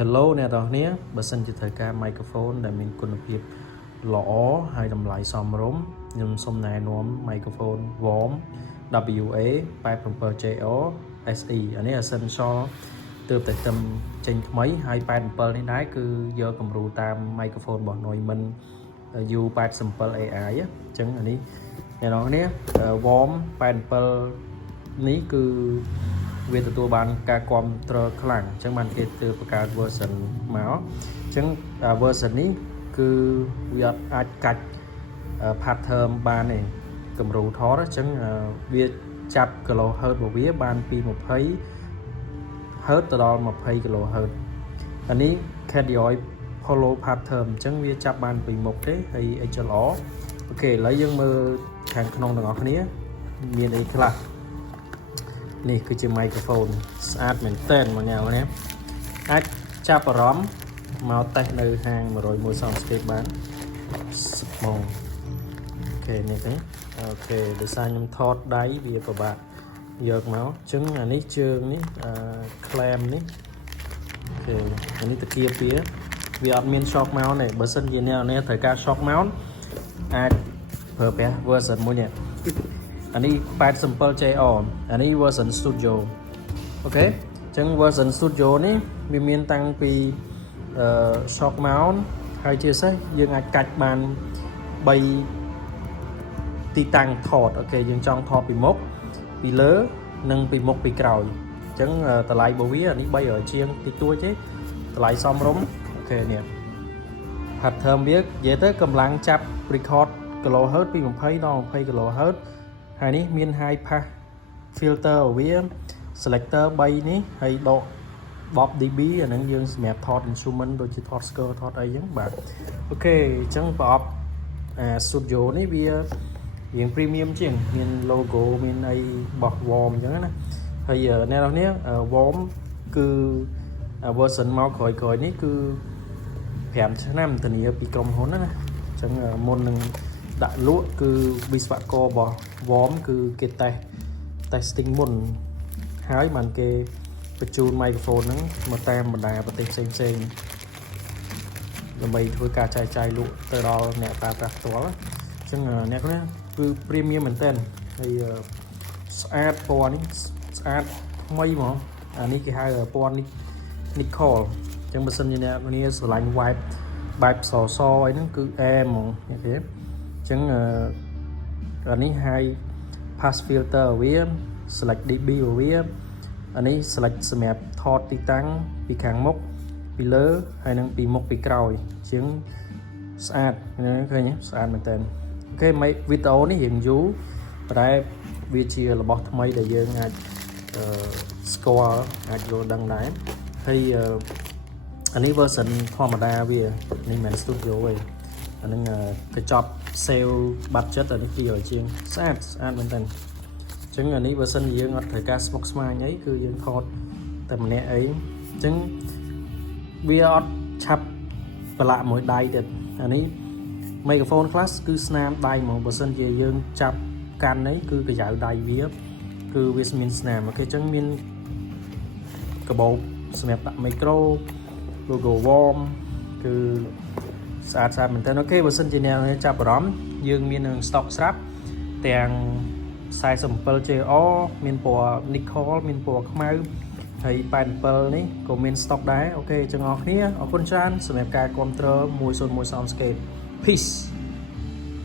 Hello អ្នកទាំងគ្នាបើសិនជាត្រូវការ microphone ដែលមានគុណភាពល្អហើយតម្លៃសមរម្យខ្ញុំសូមណែនាំ microphone Worm WA 87JO SE អានេះ essential ទើបតែទិញចេញថ្មីហើយ87នេះដែរគឺយកគំរូតាម microphone របស់ Neumann U87AI អញ្ចឹងអានេះអ្នកទាំងគ្នា Worm 87នេះគឺវាទទួលបានការគ្រប់គ្រងខ្លាំងអញ្ចឹងបានគេទើបបង្កើត version មកអញ្ចឹង version នេះគឺវាអាចកាច់ pattern បានទេកម្រូថតអញ្ចឹងវាចាប់ kHz របស់វាបានពី20 Hz ទៅដល់20 kHz អានេះ cardioid hollow pattern អញ្ចឹងវាចាប់បានពីមុខទេហើយ HLR អូខេឥឡូវយើងមើលខាងក្នុងទាំងអស់គ្នាមានអីខ្លះនេះគឺជា microphone ស្អាតមែនទែនមកញ៉ាំណាអាចចាប់អារម្មណ៍មកតេស្តនៅហាង101 Soundscape បាន10ម៉ោងអូខេនេះទេអូខេដោយសារខ្ញុំថតដៃវាពិបាកយកមកអញ្ចឹងអានេះជើងនេះclamp នេះអូខេអានេះតាគៀបវាអត់មាន shock mount ទេបើសិនជាអ្នកត្រូវការ shock mount អាចប្រើប្រាស់ version មួយនេះអានេះ 87JO អានេះ version studio អូខេអញ្ចឹង version studio នេះវាមានតាំងពីshock mount ហើយជាពិសេសយើងអាចកាច់បាន3ទីតាំងថតអូខេយើងចង់ថតពីមុខពីលើនិងពីមុខពីក្រោយអញ្ចឹងតម្លៃរបស់វាអានេះ300ជាងតិចតួចទេតម្លៃសមរម្យអូខេនេះ pattern វានិយាយទៅកម្លាំងចាប់ record kHz ពី20ដល់20 kHz ហើយនេះមាន high pass filter វា selector 3នេះហើយដក10 dB អាហ្នឹងយើងសម្រាប់ថត instrument ដូចជាថត score ថតអីចឹងបាទអូខេអញ្ចឹងប្រអប់studio នេះវារៀង premium ជាងមាន logo មានអីបោះ Worm អញ្ចឹងណាហើយអ្នកនរនេះ Worm គឺ version មកក្រោយៗនេះគឺ5ឆ្នាំធានាពីក្រុមហ៊ុនណាអញ្ចឹងមុននឹងដាក់លក់គឺវិស្វកររបស់ Worm គឺគេtesting មុនហើយបានគេបញ្ជូន microphone ហ្នឹងមកតាមបណ្ដាប្រទេសផ្សេងដើម្បីធ្វើការចែកចាយលក់ទៅដល់អ្នកប្រើប្រាស់ផ្ទាល់អញ្ចឹងអ្នកនេះគឺ premium មែនទែនហើយស្អាតពណ៌នេះស្អាតថ្មីហ្មងអានេះគេហៅពណ៌ nickel អញ្ចឹងបើសិនជាអ្នកនេះស្រឡាញ់ vibe បែបសអីហ្នឹងគឺអែមហ្មងនេះទេអញ្ចឹងអានេះ high pass filter វា select dB របស់វាអានេះ select សម្រាប់ថតទីតាំងពីខាងមុខពីលើហើយនឹងពីមុខពីក្រោយជាងស្អាតឃើញស្អាតមែនតើអូខេវីដេអូនេះរៀងយូរប៉ុន្តែវាជារបស់ថ្មីដែលយើងអាចស្គាល់អាចយល់ដឹងដែរហើយអានេះ version ធម្មតាវានេះមិន studio ទេអានឹងកញ្ចប់ sale budget អានេះ200ជាងស្អាតមែនតើអញ្ចឹងអានេះបើសិនជាយើងអត់ត្រូវការស្មុគស្មាញអីគឺយើងថតតែម្នាក់អីអញ្ចឹងវាអត់ឆាប់ប្រឡាក់មួយដៃទៀតអានេះ microphone class គឺស្នាមដៃហ្មងបើសិនជាយើងចាប់កាន់នេះគឺកញ្ចៅដៃវាគឺវាមានស្នាមអូខេអញ្ចឹងមានកាបូបសម្រាប់ដាក់ micro logo Worm គឺស្អាតមែនតើអូខេបើសិនជាអ្នកចាប់អារម្មណ៍យើងមាននឹង stock ស្រាប់ទាំង 47JO មានពណ៌ nickel មានពណ៌ខ្មៅហើយ87នេះក៏មាន stock ដែរអូខេចឹងអរគ្នាអរគុណច្រើនសម្រាប់ការគាំទ្រ101 Soundscape Peace